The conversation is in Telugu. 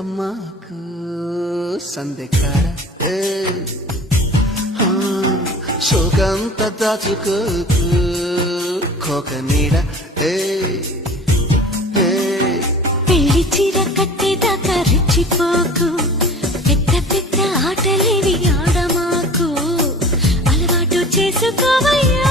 చెప్పమ్మాకు సందెకాడ శోకంత దాచుకోకు కోక నీడ పెళ్లి చీర కట్టేదాకా రెచ్చిపోకు పెద్ద పెద్ద ఆటలేవి ఆడమాకు అలవాటు చేసుకోవయ్యా